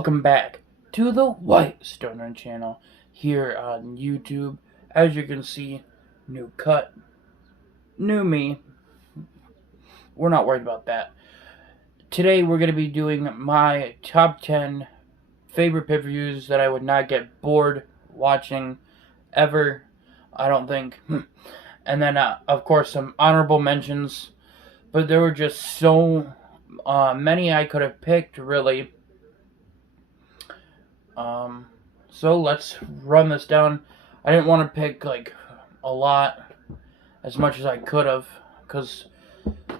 Welcome back to the White Stoner channel here on YouTube. As you can see, new cut, new me. We're not worried about that. Today we're going to be doing my top 10 favorite pay-per-views that I would not get bored watching ever, I don't think. And then, of course, some honorable mentions. But there were just so many I could have picked, really. So let's run this down. I didn't want to pick like a lot, as much as I could have, because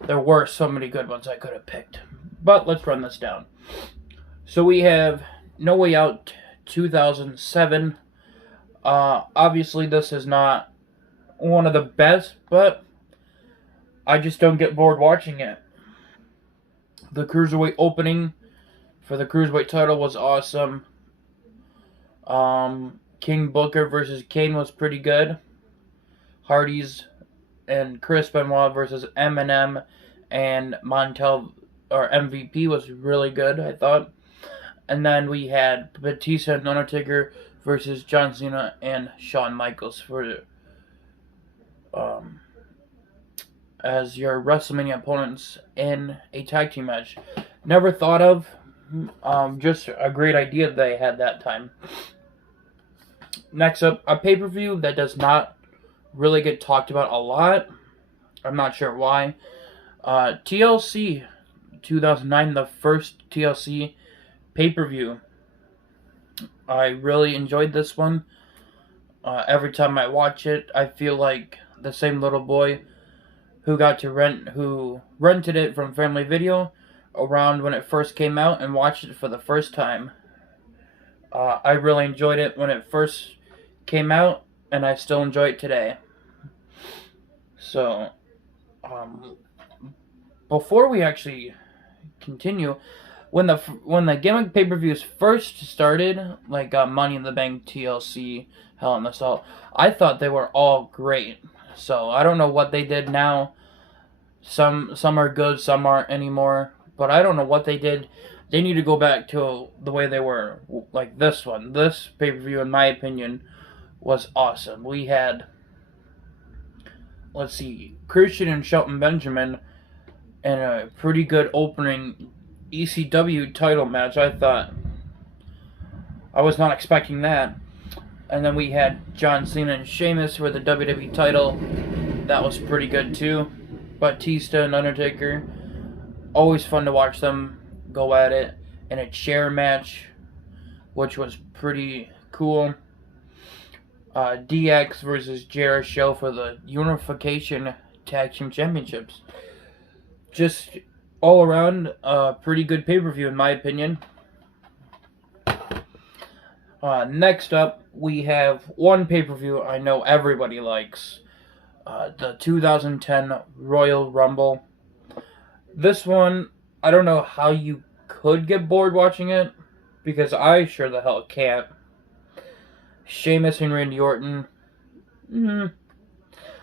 there were so many good ones I could have picked. But let's run this down. So we have No Way Out 2007. Obviously this is not one of the best, but I just don't get bored watching it. The Cruiserweight opening for the Cruiserweight title was awesome. King Booker versus Kane was pretty good. Hardy's and Chris Benoit versus Eminem and Montel or MVP was really good, I thought. And then we had Batista and Undertaker versus John Cena and Shawn Michaels for as your WrestleMania opponents in a tag team match. Never thought of. Just a great idea they had that time. Next up, a pay-per-view that does not really get talked about a lot. I'm not sure why. TLC 2009, the first TLC pay-per-view. I really enjoyed this one. Every time I watch it, I feel like the same little boy who rented it from Family Video around when it first came out and watched it for the first time. I really enjoyed it when it first came out, and I still enjoy it today. So, before we actually continue, when the gimmick pay-per-views first started, like Money in the Bank, TLC, Hell in a Cell, I thought they were all great. So I don't know what they did now. Some are good, some aren't anymore. But I don't know what they did. They need to go back to the way they were. Like this one. This pay-per-view, in my opinion, was awesome. We had, let's see, Christian and Shelton Benjamin in a pretty good opening ECW title match, I thought. I was not expecting that. And then we had John Cena and Sheamus for the WWE title. That was pretty good too. Batista and Undertaker. Always fun to watch them go at it in a chair match, which was pretty cool. DX versus Jericho for the Unification Tag Team Championships. Just all around a pretty good pay-per-view in my opinion. Next up, we have one pay-per-view I know everybody likes. The 2010 Royal Rumble. This one, I don't know how you could get bored watching it, because I sure the hell can't. Sheamus and Randy Orton.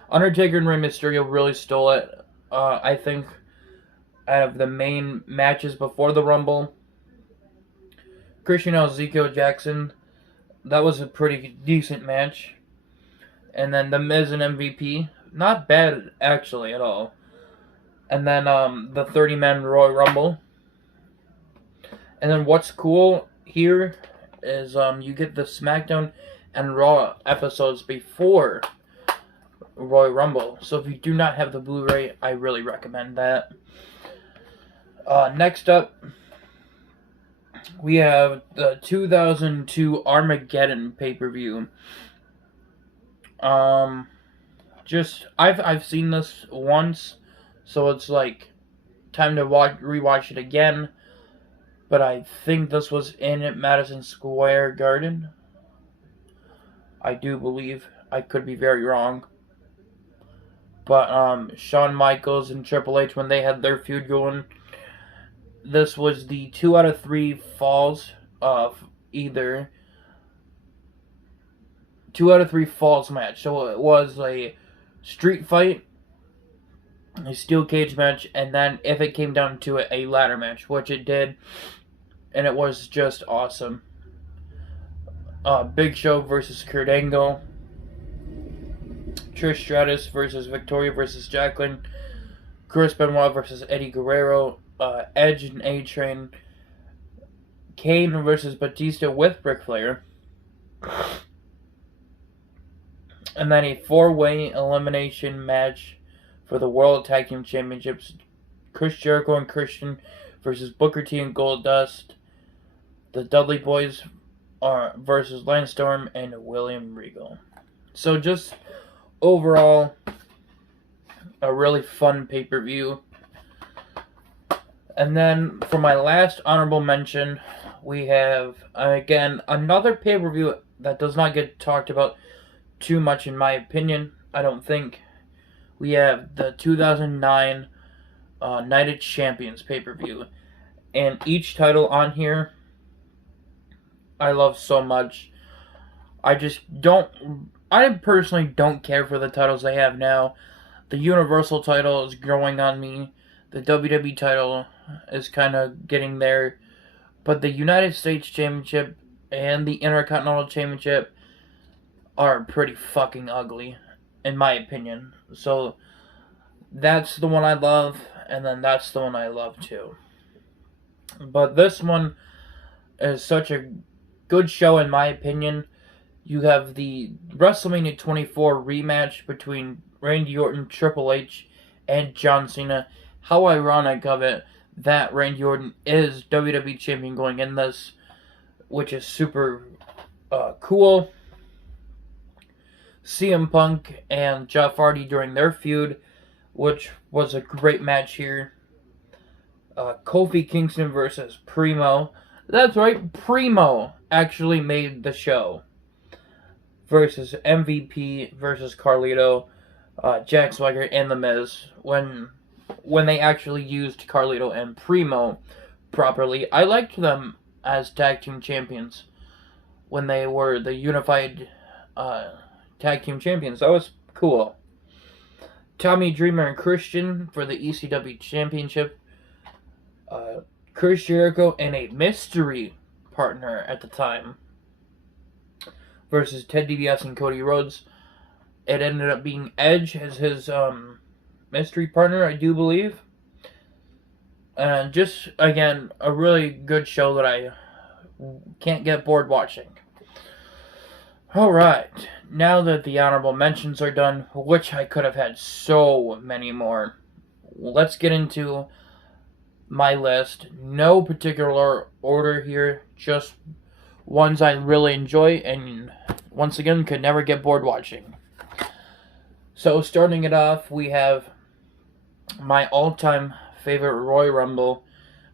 Undertaker and Rey Mysterio really stole it. I think out of the main matches before the Rumble. Christian and Ezekiel Jackson. That was a pretty decent match. And then The Miz and MVP. Not bad, actually, at all. And then the 30-man Royal Rumble. And then what's cool here is you get the SmackDown and Raw episodes before Royal Rumble. So if you do not have the Blu-ray, I really recommend that. Next up, we have the 2002 Armageddon pay-per-view. I've seen this once, so it's like time to rewatch it again. But I think this was in Madison Square Garden. I do believe. I could be very wrong. But Shawn Michaels and Triple H, when they had their feud going, this was the 2 out of 3 falls of either 2 out of 3 falls match. So it was a street fight, a steel cage match, and then if it came down to it, a ladder match, which it did. and it was just awesome. Big Show versus Kurt Angle, Trish Stratus versus Victoria versus Jacqueline, Chris Benoit versus Eddie Guerrero, Edge and A-Train, Kane versus Batista with Ric Flair, and then a 4-way elimination match for the World Tag Team Championships, Chris Jericho and Christian versus Booker T and Goldust, the Dudley Boys versus Lance Storm and William Regal. So just overall, a really fun pay-per-view. And then for my last honorable mention, we have, again, another pay-per-view that does not get talked about too much in my opinion, I don't think. We have the 2009 Night of Champions pay-per-view. And each title on here, I love so much. I personally don't care for the titles they have now. The Universal title is growing on me. The WWE title is kind of getting there. But the United States Championship and the Intercontinental Championship are pretty fucking ugly, in my opinion. So that's the one I love, and then that's the one I love too. But this one is such a good show, in my opinion. You have the WrestleMania 24 rematch between Randy Orton, Triple H, and John Cena. How ironic of it that Randy Orton is WWE Champion going in this, which is super cool. CM Punk and Jeff Hardy during their feud, which was a great match here. Kofi Kingston versus Primo. That's right, Primo actually made the show. Versus MVP versus Carlito, Jack Swagger, and The Miz. When they actually used Carlito and Primo properly, I liked them as tag team champions. When they were the unified tag team champions, that was cool. Tommy Dreamer and Christian for the ECW Championship. Chris Jericho and a mystery partner at the time versus Ted DiBiase and Cody Rhodes. It ended up being Edge as his mystery partner, I do believe. And just, again, a really good show that I can't get bored watching. Alright, now that the honorable mentions are done, which I could have had so many more, let's get into my list. No particular order here, just ones I really enjoy and once again could never get bored watching. So starting it off, we have my all-time favorite Royal Rumble,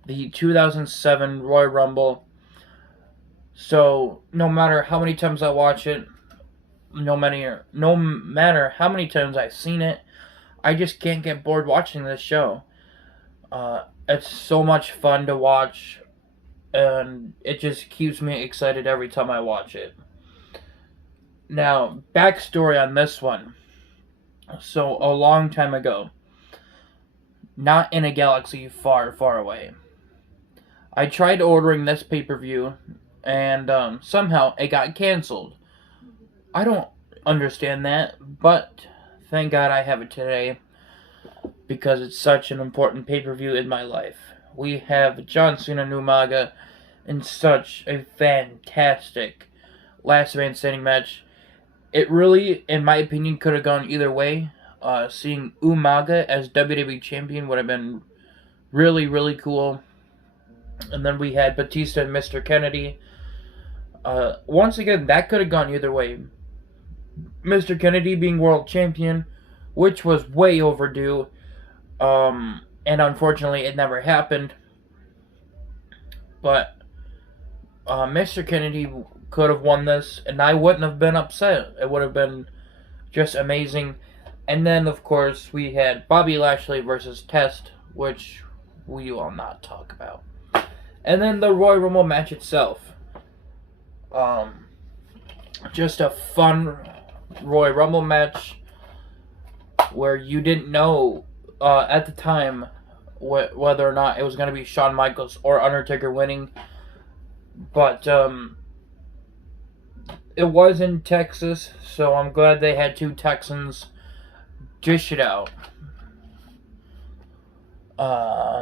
the 2007 Royal Rumble. So no matter how many times I watch it, no matter how many times I've seen it, I just can't get bored watching this show. It's so much fun to watch, and it just keeps me excited every time I watch it. Now, backstory on this one. So, a long time ago, not in a galaxy far, far away, I tried ordering this pay-per-view, and somehow it got canceled. I don't understand that, but thank God I have it today, because it's such an important pay-per-view in my life. We have John Cena and Umaga in such a fantastic last man standing match. It really, in my opinion, could have gone either way. Seeing Umaga as WWE Champion would have been really, really cool. And then we had Batista and Mr. Kennedy. Once again, that could have gone either way. Mr. Kennedy being World Champion, which was way overdue. And unfortunately, it never happened. But Mr. Kennedy could have won this, and I wouldn't have been upset. It would have been just amazing. And then, of course, we had Bobby Lashley versus Test, which we will not talk about. And then the Royal Rumble match itself. Just a fun Royal Rumble match where you didn't know at the time whether or not it was going to be Shawn Michaels or Undertaker winning. But it was in Texas, so I'm glad they had two Texans dish it out.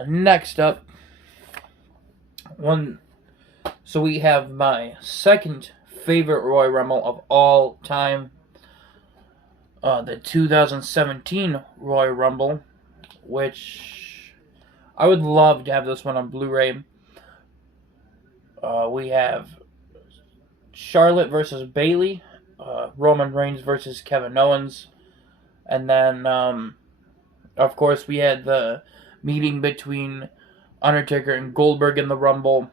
Next up, so we have my second favorite Royal Rumble of all time, the 2017 Royal Rumble, which I would love to have this one on Blu-ray. We have Charlotte versus Bayley, Roman Reigns versus Kevin Owens, and then, of course, we had the meeting between Undertaker and Goldberg in the Rumble,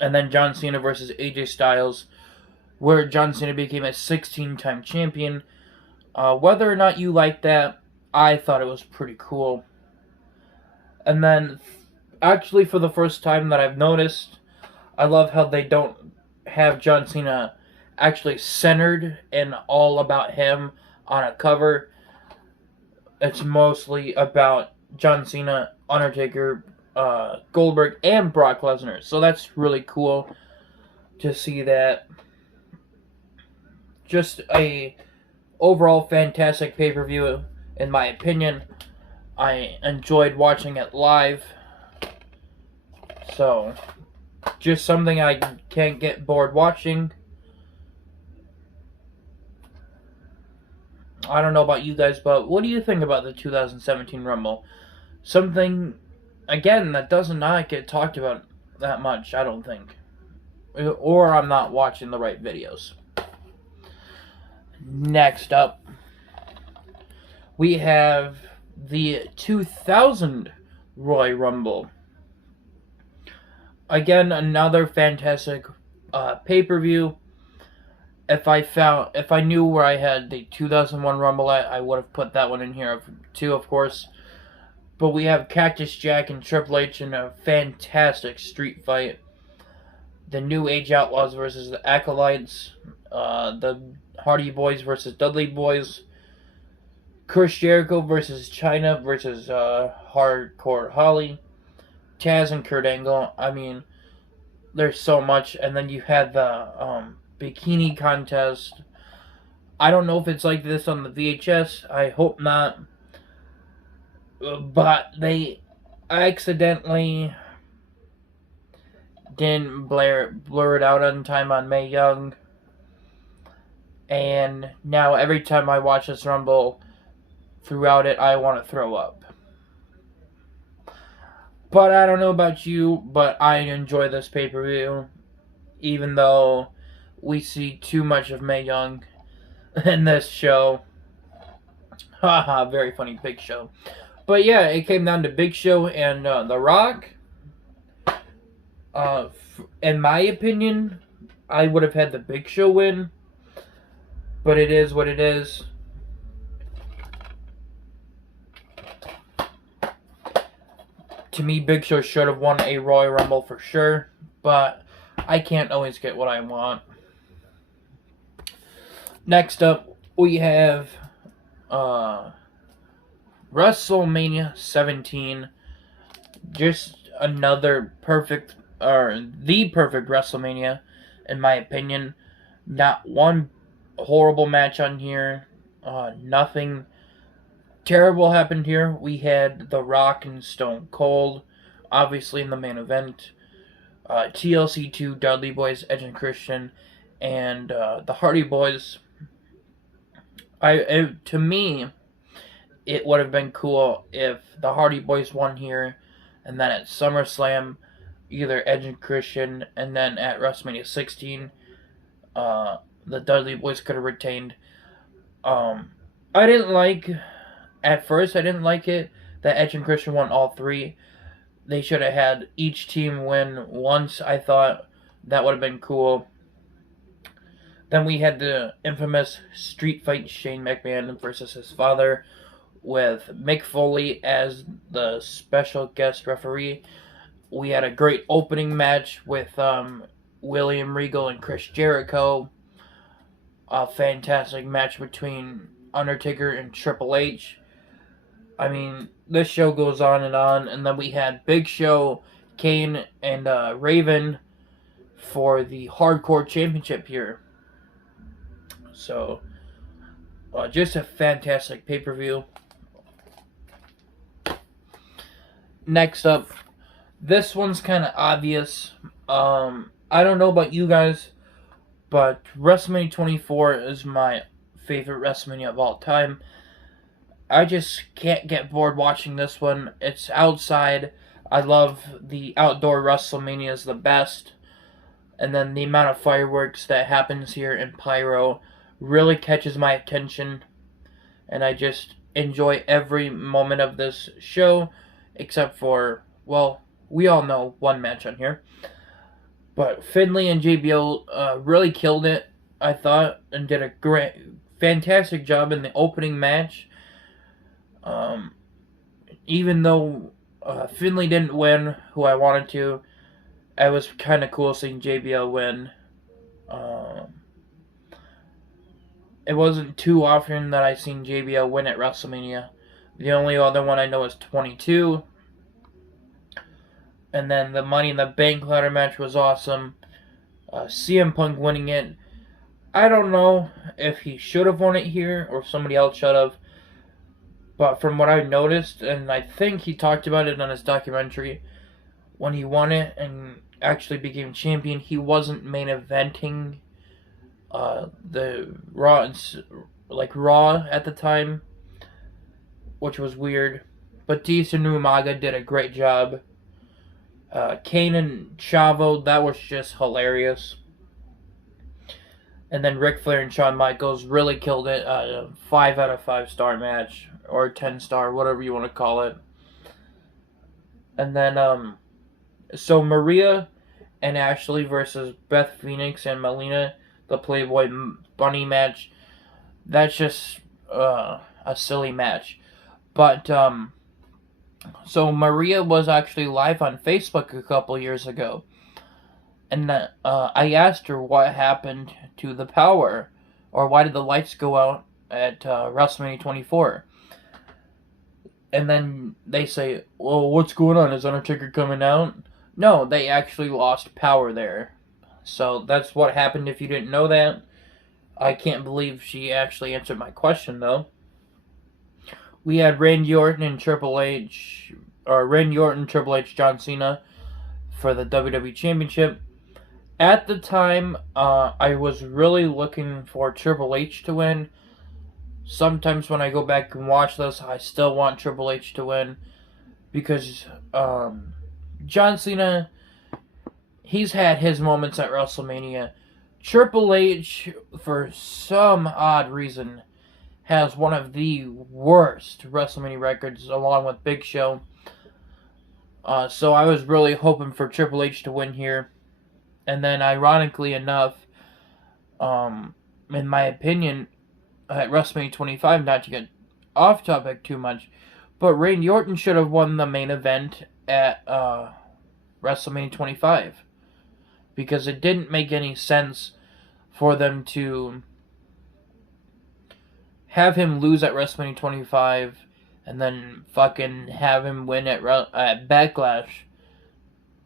and then John Cena versus AJ Styles, where John Cena became a 16-time champion. Whether or not you like that, I thought it was pretty cool. And then, actually, for the first time that I've noticed, I love how they don't have John Cena actually centered and all about him on a cover. It's mostly about John Cena, Undertaker, Goldberg, and Brock Lesnar. So that's really cool to see that. Just a overall fantastic pay-per-view, in my opinion. I enjoyed watching it live. So, just something I can't get bored watching. I don't know about you guys, but what do you think about the 2017 Rumble? Something, again, that does not get talked about that much, I don't think. Or I'm not watching the right videos. Next up, we have the 2000 Royal Rumble. Again, another fantastic pay-per-view. If I knew where I had the 2001 Rumble at, I would have put that one in here too, of course. But we have Cactus Jack and Triple H in a fantastic street fight. The New Age Outlaws versus the Acolytes. The Hardy Boys versus Dudley Boys. Chris Jericho versus Chyna versus Hardcore Holly. Taz and Kurt Angle. I mean, there's so much. And then you had the bikini contest. I don't know if it's like this on the VHS. I hope not. But they accidentally didn't blur it out on time on Mae Young. And now every time I watch this Rumble, throughout it, I want to throw up. But I don't know about you, but I enjoy this pay-per-view. Even though we see too much of Mae Young in this show. Haha, very funny Big Show. But yeah, it came down to Big Show and The Rock. In my opinion, I would have had the Big Show win. But it is what it is. To me, Big Show should have won a Royal Rumble for sure. But I can't always get what I want. Next up, we have WrestleMania 17. Just another perfect, or the perfect WrestleMania, in my opinion. Not one horrible match on here. Nothing terrible happened here. We had The Rock and Stone Cold, obviously in the main event. TLC 2, Dudley Boys, Edge and Christian, and the Hardy Boys. To me, it would have been cool if the Hardy Boys won here, and then at SummerSlam, either Edge and Christian, and then at WrestleMania 16, the Dudley Boys could have retained. At first I didn't like it that Edge and Christian won all three. They should have had each team win once. I thought that would have been cool. Then we had the infamous street fight Shane McMahon versus his father, with Mick Foley as the special guest referee. We had a great opening match with William Regal and Chris Jericho. A fantastic match between Undertaker and Triple H. I mean, this show goes on, and then we had Big Show, Kane, and Raven for the Hardcore Championship here. So, just a fantastic pay-per-view. Next up, this one's kind of obvious. I don't know about you guys, but WrestleMania 24 is my favorite WrestleMania of all time. I just can't get bored watching this one. It's outside. I love the outdoor WrestleManias the best. And then the amount of fireworks that happens here in Pyro really catches my attention. And I just enjoy every moment of this show, except for, well, we all know one match on here. But Finlay and JBL really killed it, I thought, and did a fantastic job in the opening match. Even though Finlay didn't win, who I wanted to, it was kind of cool seeing JBL win. It wasn't too often that I seen JBL win at WrestleMania. The only other one I know is 22. And then the Money in the Bank ladder match was awesome. CM Punk winning it. I don't know if he should have won it here or somebody else should have. But from what I noticed, and I think he talked about it on his documentary, when he won it and actually became champion, he wasn't main eventing the Raw at the time, which was weird. But Batista and Umaga did a great job. Kane and Chavo, that was just hilarious. And then Ric Flair and Shawn Michaels really killed it. 5 out of 5 star match, or 10 star, whatever you want to call it. And then, so Maria and Ashley versus Beth Phoenix and Melina, the Playboy Bunny match. That's just a silly match. But, so Maria was actually live on Facebook a couple years ago. And I asked her what happened to the power, or why did the lights go out at WrestleMania 24. And then they say, well, what's going on? Is Undertaker coming out? No, they actually lost power there. So that's what happened if you didn't know that. I can't believe she actually answered my question, though. We had Randy Orton and Triple H, John Cena for the WWE Championship. At the time, I was really looking for Triple H to win. Sometimes when I go back and watch this, I still want Triple H to win. Because John Cena, he's had his moments at WrestleMania. Triple H, for some odd reason, has one of the worst WrestleMania records along with Big Show. So I was really hoping for Triple H to win here. And then, ironically enough, in my opinion, at WrestleMania 25, not to get off topic too much, but Randy Orton should have won the main event at WrestleMania 25. Because it didn't make any sense for them to have him lose at WrestleMania 25 and then fucking have him win at Backlash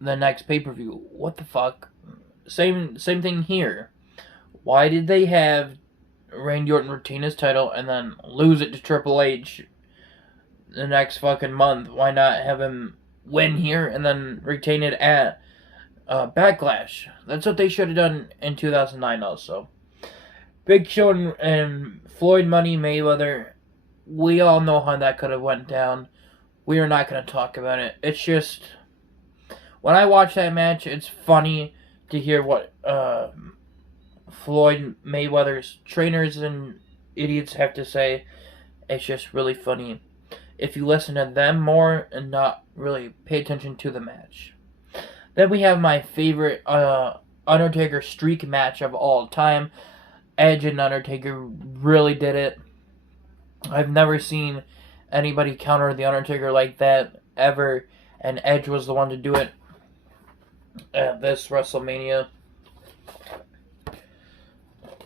the next pay-per-view. What the fuck? Same thing here. Why did they have Randy Orton retain his title and then lose it to Triple H the next fucking month? Why not have him win here and then retain it at Backlash? That's what they should have done in 2009 also. Big Show and Floyd Money Mayweather, we all know how that could have went down. We are not going to talk about it. It's just, when I watch that match, it's funny to hear what Floyd Mayweather's trainers and idiots have to say. It's just really funny if you listen to them more and not really pay attention to the match. Then we have my favorite Undertaker streak match of all time. Edge and Undertaker really did it. I've never seen anybody counter The Undertaker like that ever, and Edge was the one to do it at this WrestleMania.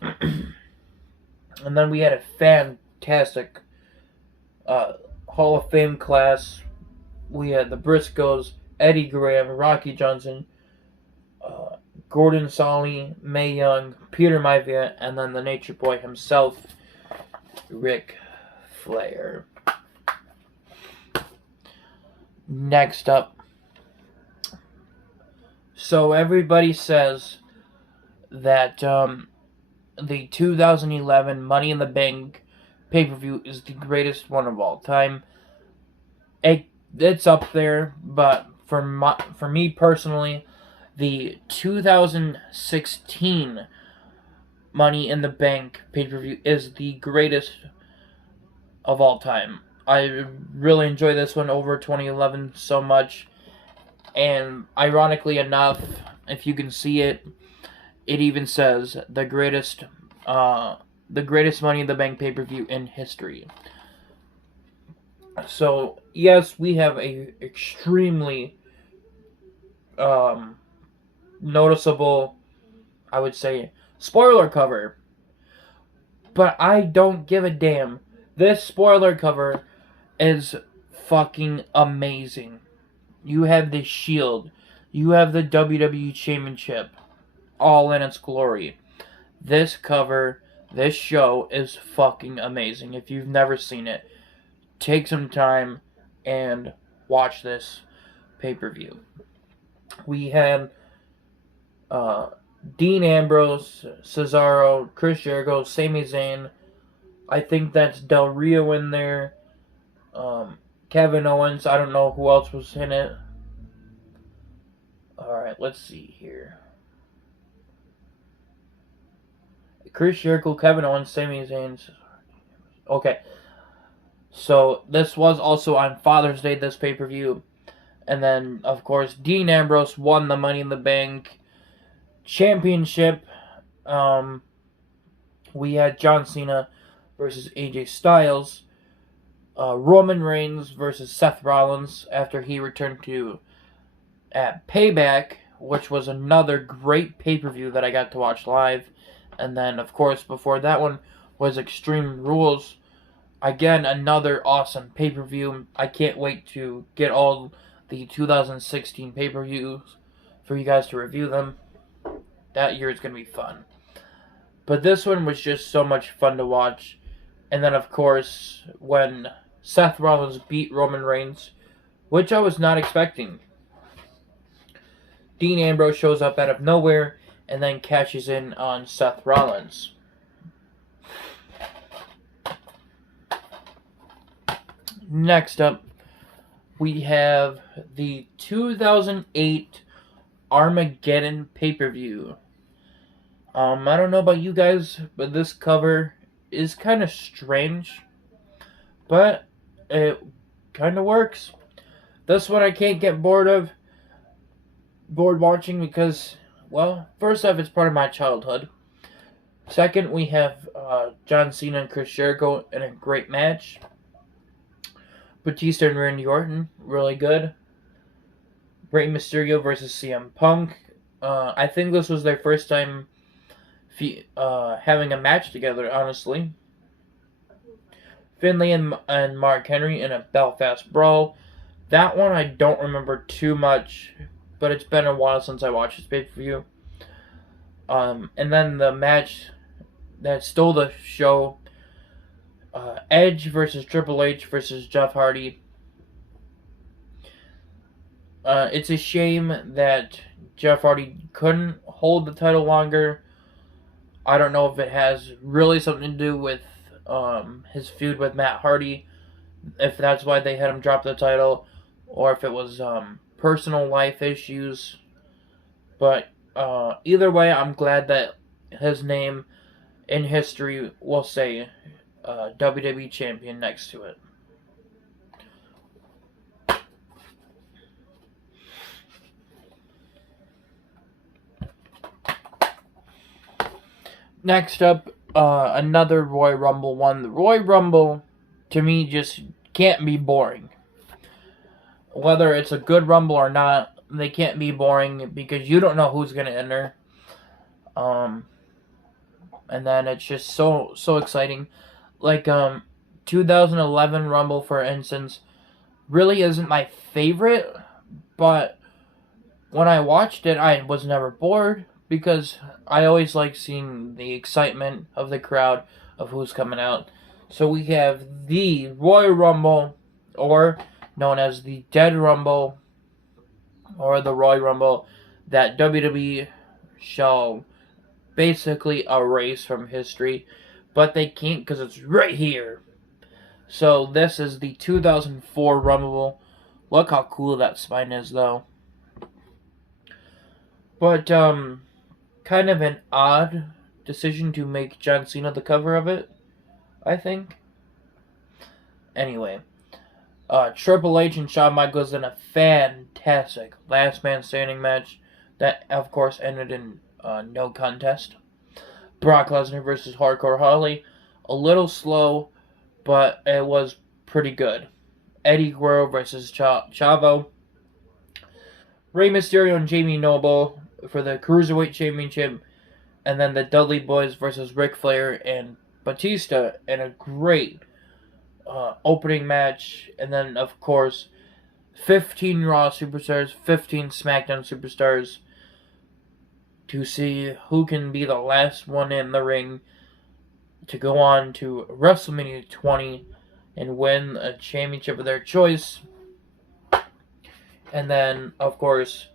And then we had a fantastic Hall of Fame class. We had the Briscoes, Eddie Graham, Rocky Johnson, Gordon Solly, Mae Young, Peter Maivia, and then the Nature Boy himself, Ric Flair. Next up. So everybody says that the 2011 Money in the Bank pay-per-view is the greatest one of all time. It's up there, but for me personally, the 2016 Money in the Bank pay-per-view is the greatest of all time. I really enjoy this one over 2011 so much, and ironically enough, if you can see it, it even says the greatest Money in the Bank pay-per-view in history. So yes, we have a extremely noticeable, I would say, spoiler cover. But I don't give a damn. This spoiler cover is fucking amazing. You have the Shield. You have the WWE Championship. All in its glory. This cover, this show is fucking amazing. If you've never seen it, take some time and watch this pay-per-view. We had Dean Ambrose, Cesaro, Chris Jericho, Sami Zayn. I think that's Del Rio in there. Kevin Owens. I don't know who else was in it. Alright, let's see here. Chris Jericho, Kevin Owens, Sami Zayn. Okay. So, this was also on Father's Day, this pay-per-view. And then, of course, Dean Ambrose won the Money in the Bank Championship. We had John Cena versus AJ Styles. Roman Reigns versus Seth Rollins after he returned to at Payback, which was another great pay-per-view that I got to watch live. And then, of course, before that one was Extreme Rules. Again, another awesome pay-per-view. I can't wait to get all the 2016 pay-per-views for you guys to review them. That year is going to be fun. But this one was just so much fun to watch. And then, of course, when Seth Rollins beat Roman Reigns, which I was not expecting, Dean Ambrose shows up out of nowhere and then cashes in on Seth Rollins. Next up, we have the 2008 Armageddon pay-per-view. I don't know about you guys, but this cover is kind of strange, but it kind of works. This one I can't get bored watching because, well, first off, it's part of my childhood. Second, we have John Cena and Chris Jericho in a great match. Batista and Randy Orton, really good. Rey Mysterio versus CM Punk. I think this was their first time having a match together, honestly. Finlay and Mark Henry in a Belfast Brawl. That one I don't remember too much, but it's been a while since I watched this pay-per-view. And then the match that stole the show, Edge versus Triple H versus Jeff Hardy. It's a shame that Jeff Hardy couldn't hold the title longer. I don't know if it has really something to do with his feud with Matt Hardy, if that's why they had him drop the title, or if it was personal life issues. But either way, I'm glad that his name in history will say WWE Champion next to it. Next up, another Royal Rumble one. The Royal Rumble, to me, just can't be boring. Whether it's a good Rumble or not, they can't be boring because you don't know who's going to enter. And then it's just so exciting. Like, 2011 Rumble, for instance, really isn't my favorite, but when I watched it, I was never bored. because I always like seeing the excitement of the crowd of who's coming out. So we have the Royal Rumble, or known as the Dead Rumble, or the Royal Rumble, that WWE shall basically erase from history, but they can't because it's right here. So this is the 2004 Rumble. Look how cool that spine is, though. But kind of an odd decision to make John Cena the cover of it, I think. Anyway, Triple H and Shawn Michaels in a fantastic last man standing match that, of course, ended in no contest. Brock Lesnar versus Hardcore Holly. A little slow, but it was pretty good. Eddie Guerrero versus Chavo. Rey Mysterio and Jamie Noble for the Cruiserweight Championship. And then the Dudley Boys versus Ric Flair and Batista in a great opening match. And then, of course, 15 Raw Superstars, 15 SmackDown Superstars to see who can be the last one in the ring to go on to WrestleMania 20 and win a championship of their choice. And then, of course,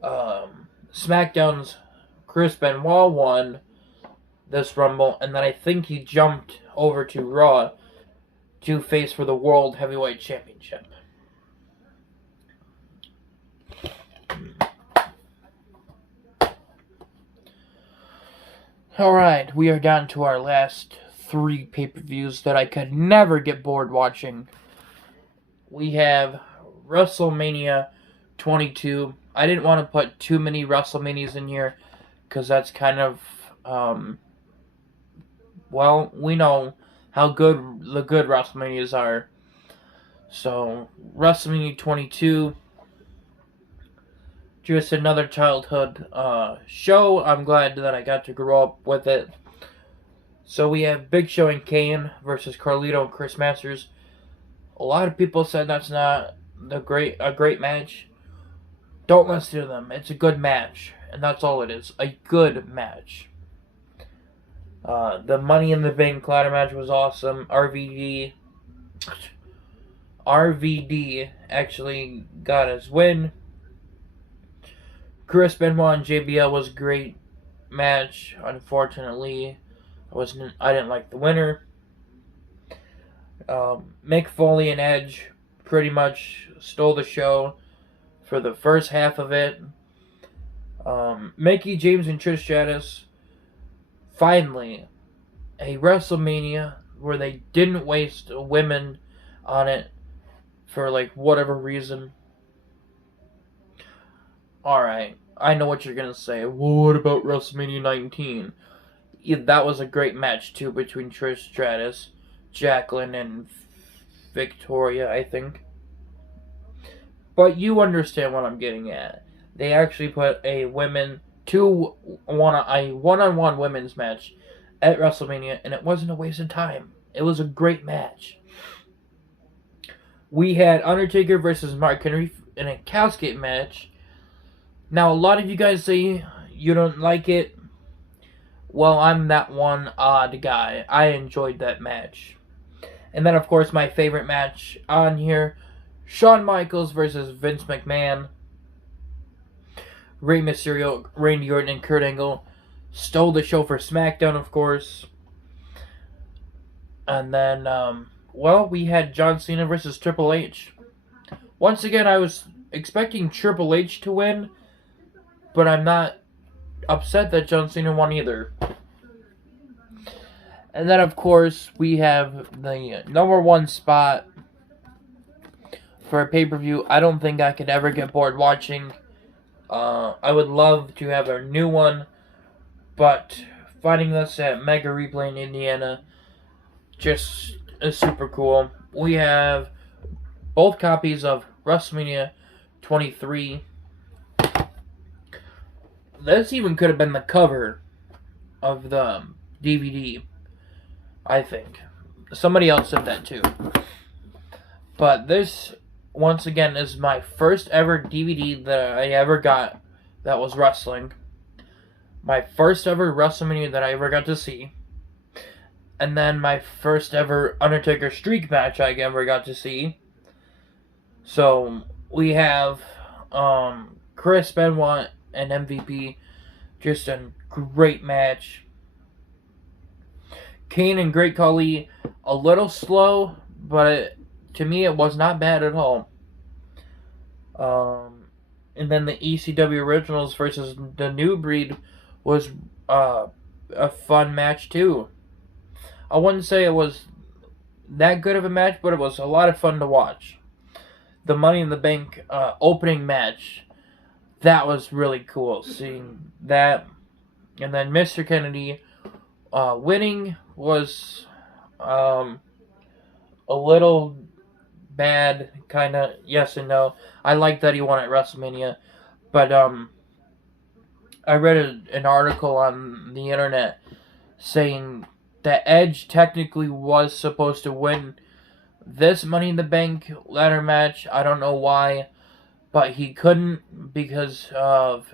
SmackDown's Chris Benoit won this Rumble, and then I think he jumped over to Raw to face for the World Heavyweight Championship. Alright, we are down to our last 3 pay-per-views that I could never get bored watching. We have WrestleMania 22. I didn't want to put too many WrestleManias in here because that's kind of, well, we know how good the good WrestleManias are. So, WrestleMania 22, just another childhood show. I'm glad that I got to grow up with it. So we have Big Show and Kane versus Carlito and Chris Masters. A lot of people said that's not a great match. Don't listen to them. It's a good match, and that's all it is. A good match. The Money in the Bank ladder match was awesome. RVD actually got his win. Chris Benoit and JBL was a great match. Unfortunately, I didn't like the winner. Mick Foley and Edge pretty much stole the show for the first half of it. Mickie James and Trish Stratus, finally, a WrestleMania where they didn't waste women on it for like whatever reason. Alright, I know what you're gonna say. Well, what about WrestleMania 19? Yeah, that was a great match too between Trish Stratus, Jacqueline, and Victoria, I think. But you understand what I'm getting at. They actually put a one-on-one women's match at WrestleMania, and it wasn't a waste of time. It was a great match. We had Undertaker versus Mark Henry in a casket match. Now, a lot of you guys say you don't like it. Well, I'm that one odd guy. I enjoyed that match. And then, of course, my favorite match on here, Shawn Michaels versus Vince McMahon. Rey Mysterio, Randy Orton, and Kurt Angle stole the show for SmackDown, of course. And then, we had John Cena versus Triple H. Once again, I was expecting Triple H to win, but I'm not upset that John Cena won either. And then, of course, we have the number 1 spot for a pay-per-view I don't think I could ever get bored watching. I would love to have a new one, but finding this at Mega Replay in Indiana just is super cool. We have both copies of WrestleMania 23. This even could have been the cover of the DVD, I think. Somebody else said that too. But this, once again, is my first ever DVD that I ever got that was wrestling. my first ever WrestleMania that I ever got to see, and then my first ever Undertaker streak match I ever got to see. So we have Chris Benoit and MVP, just a great match. Kane and Great Khali, a little slow, but to me it was not bad at all. And then the ECW Originals versus the New Breed was a fun match too. I wouldn't say it was that good of a match, but it was a lot of fun to watch. The Money in the Bank opening match, that was really cool seeing that. And then Mr. Kennedy winning was a little bad, kind of yes and no. I like that he won at WrestleMania, but I read an article on the internet saying that Edge technically was supposed to win this Money in the Bank ladder match. I don't know why, but he couldn't because of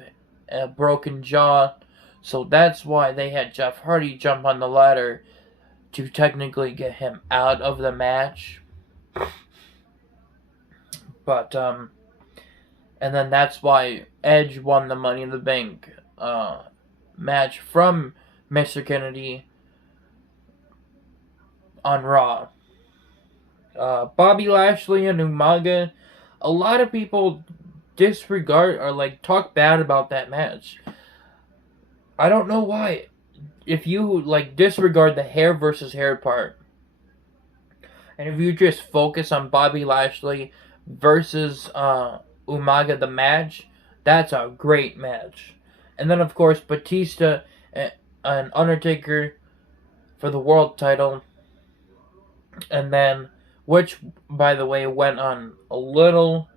a broken jaw. So that's why they had Jeff Hardy jump on the ladder to technically get him out of the match. But and then that's why Edge won the Money in the Bank match from Mr. Kennedy on Raw. Bobby Lashley and Umaga, a lot of people disregard or like talk bad about that match. I don't know why. If you like disregard the hair versus hair part, and if you just focus on Bobby Lashley versus Umaga the match, that's a great match. And then of course Batista and Undertaker for the world title, and then which by the way went on a little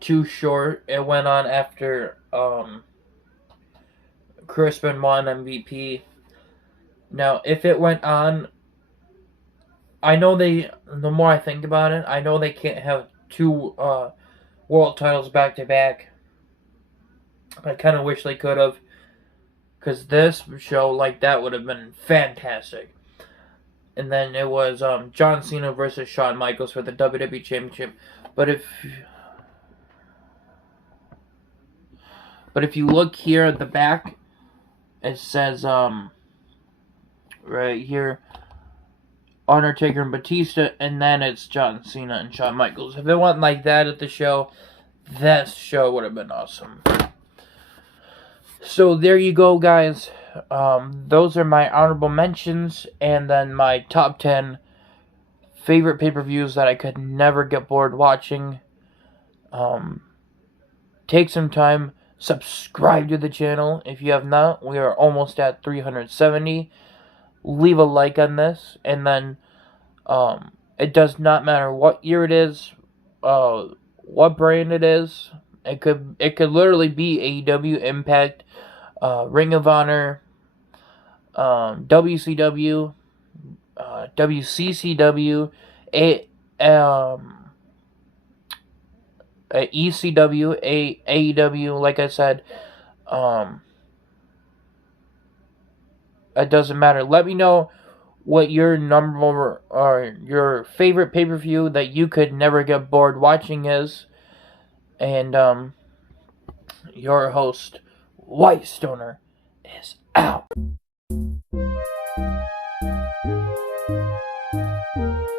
too short. It went on after Chris Benoit MVP. Now if it went on, I know the more I think about it, I know they can't have two world titles back to back. I kind of wish they could have, because this show like that would have been fantastic. And then it was John Cena versus Shawn Michaels for the WWE Championship. But if you look here at the back, it says right here Undertaker and Batista, and then it's John Cena and Shawn Michaels. If it went like that at the show, that show would have been awesome. So there you go, guys. Those are my honorable mentions, and then my top 10 favorite pay-per-views that I could never get bored watching. Take some time, subscribe to the channel if you have not. We are almost at 370. Leave a like on this, and then it does not matter what year it is, what brand it is. It could literally be AEW, Impact, Ring of Honor, WCW, WCCW, ECW, AEW. Like I said, it doesn't matter. Let me know what your number or your favorite pay-per-view that you could never get bored watching is. And your host, White Stoner, is out.